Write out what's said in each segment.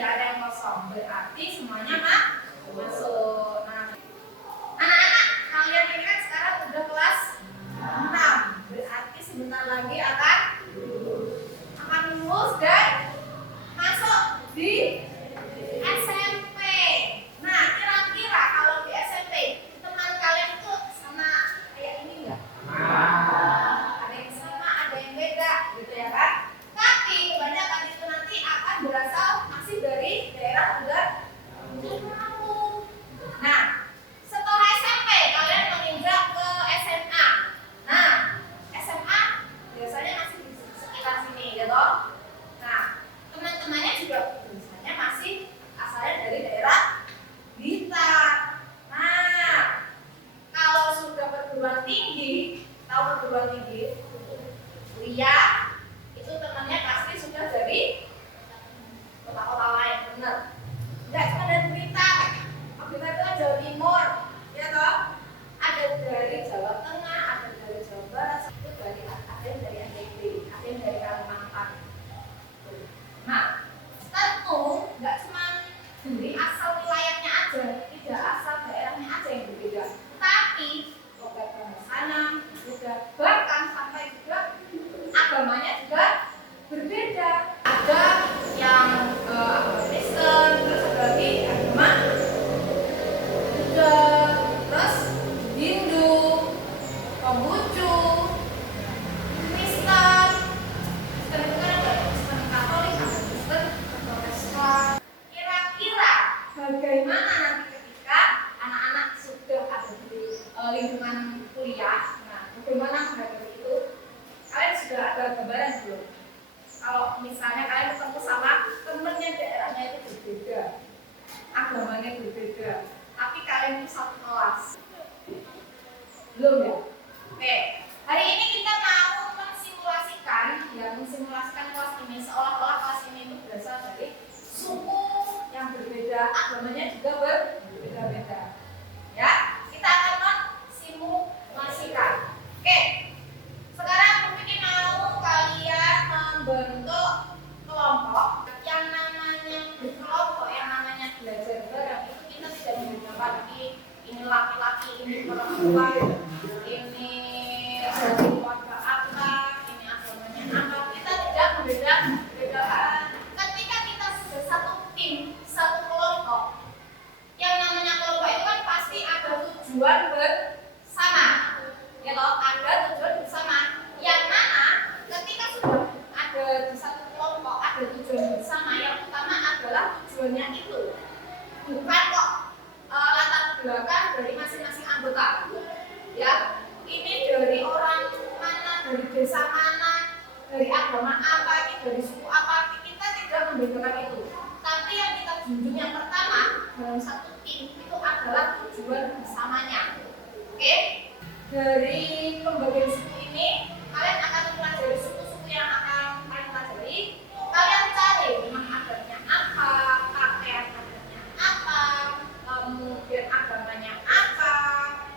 tidak ada yang kosong, berarti semuanya masuk. Nah, anak-anak, kalian ini kan sekarang udah kelas 6, berarti sebentar lagi akan lulus dan masuk di SMP. Nah, kira-kira kalau di SMP teman kalian itu sama kayak ini enggak? Ada yang sama, ada yang beda, gitu ya kan? Tapi kebanyakan itu nanti akan berasal masih dari daerah luar kampung. Nah, setelah SMP kalian menginjak ke SMA. Nah, SMA biasanya masih di sekitar sini, gitu. Nah, teman-temannya juga biasanya masih asalnya dari daerah Blitar. Nah, kalau sudah perguruan tinggi, tahu perguruan tinggi, kuliah, itu temannya pasti sudah dari kota-kota lain, benar? Tidak cuma dari Blitar. Blitar itu kan Jawa Timur, ya toh? Ada dari Jawa Tengah, ada dari Jawa Barat, itu ada yang dari NTB, ada yang dari Kalimantan. Nah, tentu nggak cuma dari asal wilayahnya aja, tidak asal daerahnya aja yang berbeda, tapi logat bahasanya juga, bahkan sampai juga agamanya juga berbeda. Ada yang agama Kristen, terus ada lagi agama Buddha, terus Hindu, Konghucu, Kristen. Kristen itu kan ada Kristen Katolik, ada Kristen Protestan. Kira-kira bagaimana nanti ketika anak-anak sudah ada di lingkungan kuliah? Nah, bagaimana menghadapi itu? Kalian sudah ada gambaran belum? Kalau misalnya kalian ketemu sama temennya daerahnya itu berbeda, agamanya berbeda, tapi kalian itu satu kelas, belum ya? Oke, hari ini kita mau mensimulasikan kelas ini seolah-olah kelas ini itu berasal dari suku yang berbeda, agamanya juga berbeda-beda. Ya, kita akan mensimulasikan. Oke, sekarang mungkin mau kalian membentuk kelompok yang namanya berkelompok, yang namanya belajar bareng. Itu kita tidak membedakan ini laki-laki, ini perempuan, ini dari keluarga apa, ini agamanya apa. Kita tidak membedakan. Ketika kita sudah satu tim, satu kelompok, yang namanya kelompok itu kan pasti ada tujuan bersama, ya toh, ada tujuan bersama. Yang mana ketika sudah ada di satu kelompok ada tujuan bersama, yang utama adalah tujuannya itu, bukan kok latar belakang dari masing-masing anggota. Ya, ini dari orang mana, dari desa mana, dari agama apa, ini dari suku apa, kita tidak membedakan itu. Tapi yang kita junjung yang pertama dalam satu tim itu adalah tujuan bersamanya. Oke? Dari pembagian suku ini kalian akan mempelajari suku-suku yang akan kalian pelajari. Kalian cari memang adatnya apa, pakaian adatnya apa, kemudian agamanya apa,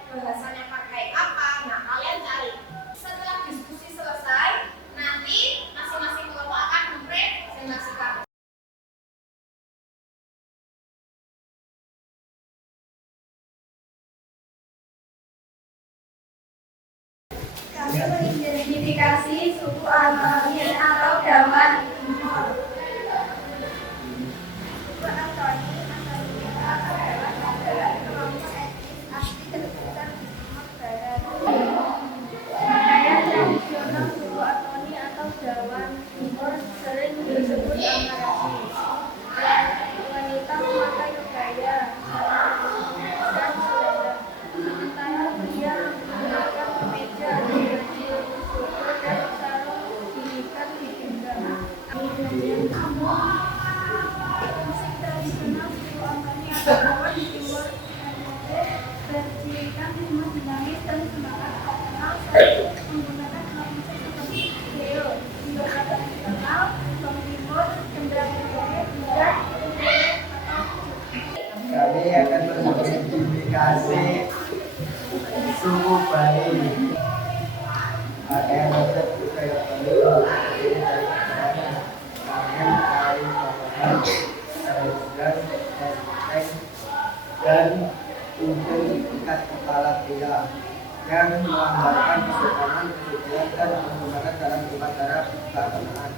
bahasanya pakai apa. Nah, kalian cari. Setelah diskusi selesai, nanti masing-masing kelompok akan mempresentasikan. Kami mengidentifikasi suku Antoni atau Dawan Timur. Suku Antoni adalah kelompok etnis asli terbesar di Timur Barat. Pakaian tradisional suku Antoni atau Dawan Timur sering disebut Amaraji. Wanita memakai kebaya dan selendang, sementara pria menggunakan kemeja, baju, syukur, dan sarung diikat di pinggang. Musik tradisional suku Antoni atau Dawan Timur bercirikan ritme dinamis dan semangat opsional menggunakan alat musik seperti trio, biola tradisional, gong timur, cendera budaya, gitar, Kami akan mengidentifikasi suku Bali. Pakaian adat budaya Bali terdiri dari pakaian kain, potongan, budaya yang melambangkan kesopanan, kesucian, dan menggunakan dalam upacara keagamaan.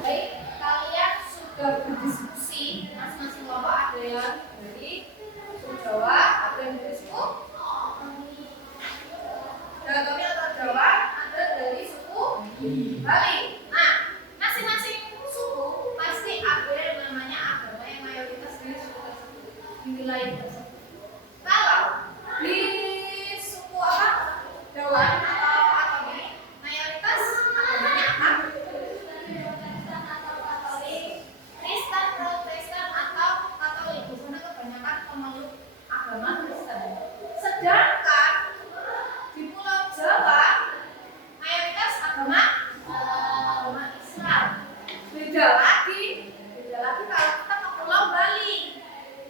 Baik, kalian sudah berdiskusi, masing-masing kelompok ada yang dari suku Jawa, ada yang dari suku Datomi atau Jawa, ada dari suku Bali. Nah, masing-masing suku pasti ada yang namanya agama yang mayoritas di suku tersebut, di wilayah tersebut. Kalau di suku apa? Jawa atau Datomi, mayoritas agamanya apa? Kristen, Protestan atau Katolik, di sana kebanyakan pemeluk agama Kristen. Sedangkan di Pulau Jawa mayoritas agama Islam. Beda lagi kalau kita ke Pulau Bali.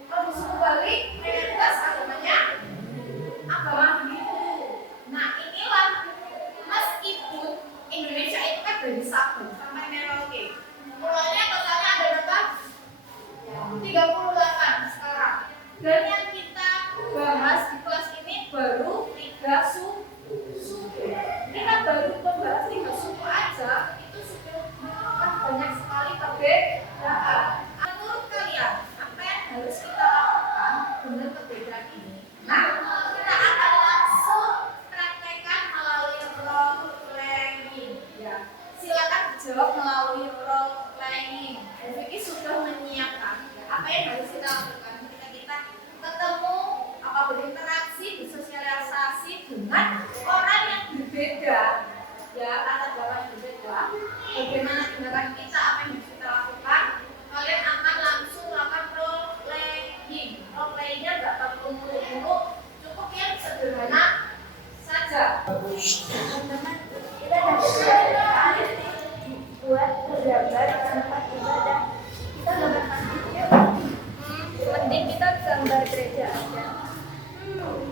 Kalau di suku Bali mayoritas agamanya agama Hindu. Nah, inilah meskipun Indonesia itu kan dari Sabang sampai Merauke. Pulaunya totalnya ada berapa? 38 sekarang. Dan yang kita bahas di kelas ini baru 3 suku. Kita baru membahas 3 suku aja, itu sudah banyak sekali perbedaan. Menurut kalian, apa yang harus kita lakukan dengan perbedaan ini? Nah, kita akan langsung praktekkan melalui role playing. Ya, silakan dijawab melalui role playing. Vicky sudah menyiapkan apa yang harus kita lakukan ketika kita ketemu, apa berinteraksi, bersosialisasi dengan orang yang berbeda, ya latar belakang yang berbeda. Bagaimana tindakan kita, apa yang harus kita lakukan? Kalian akan langsung melakukan role playing. Role playingnya nggak perlu muluk-muluk, cukup yang sederhana saja. Teman-teman, kita dapat buat menggambar tempat ibadah. Kita gambar masjid yuk. Mending kita gambar gereja aja.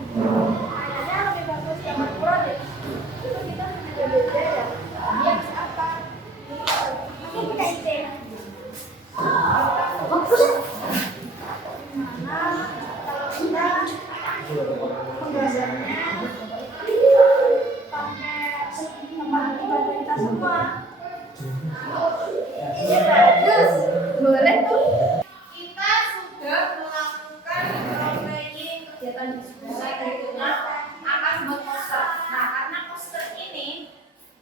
Kayaknya lebih bagus gambar pura deh. Itu kita ada beda ya. Yang apa? Aku punya ide. Bagus. Gimana kalau kita menggambarnya pakai tempat ibadah kita semua? Ini bagus, boleh tuh. Kita sudah melakukan role playing, kegiatan diskusi berikutnya akan membuat poster. Nah, karena poster ini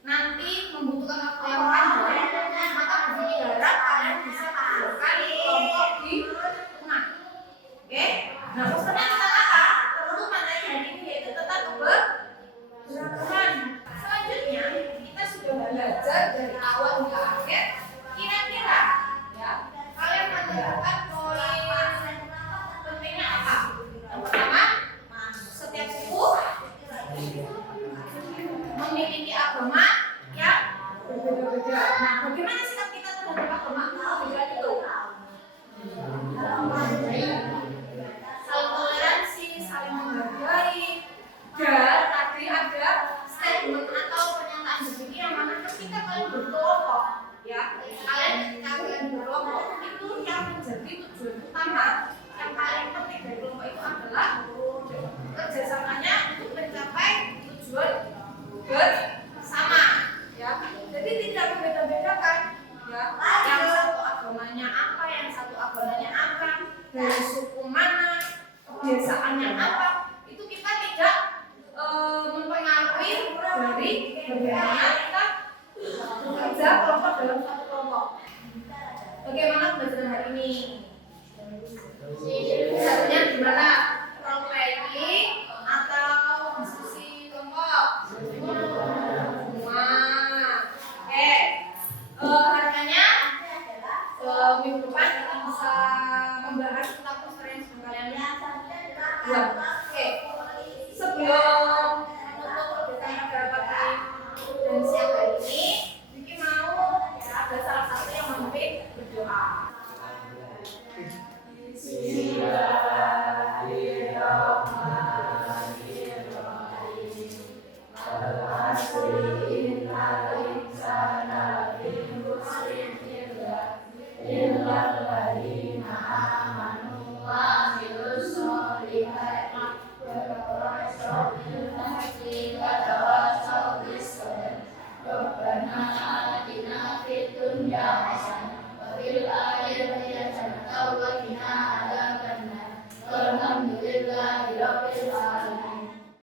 nanti membutuhkan waktu yang panjang, maka begini harap kalian bisa kumpulkan kelompok di rumah. Oke? Nah, posternya tentang apa? Tentu materi hari ini yaitu tentang keberagaman. Selanjutnya kita sudah belajar dari awal hingga akhir. Kira-kira ya kalian menemukan poin pentingnya apa? Yang pertama, setiap suku memiliki agama yang berbeda-beda. Nah, bagaimana sikap kita terhadap agama berbeda itu? Saling toleransi, saling menghargai, dan tadi ada statement atau pernyataan begini yang mana ketika kalian berkelompok, ya, ketika kalian berkelompok itu yang menjadi tujuan utama, yang paling penting dari kelompok itu adalah kerjasamanya untuk mencapai tujuan bersama, ya. Jadi tidak membeda-bedakan, ya. Yang satu agamanya apa, yang satu agamanya apa, dari suku mana, kebiasaannya apa, itu kita tidak mempengaruhi dari bagaimana kita bekerja kelompok dalam satu kelompok. Bagaimana pembelajaran hari ini? Misalnya gimana? Role playing atau diskusi kelompok? Semua. Dua.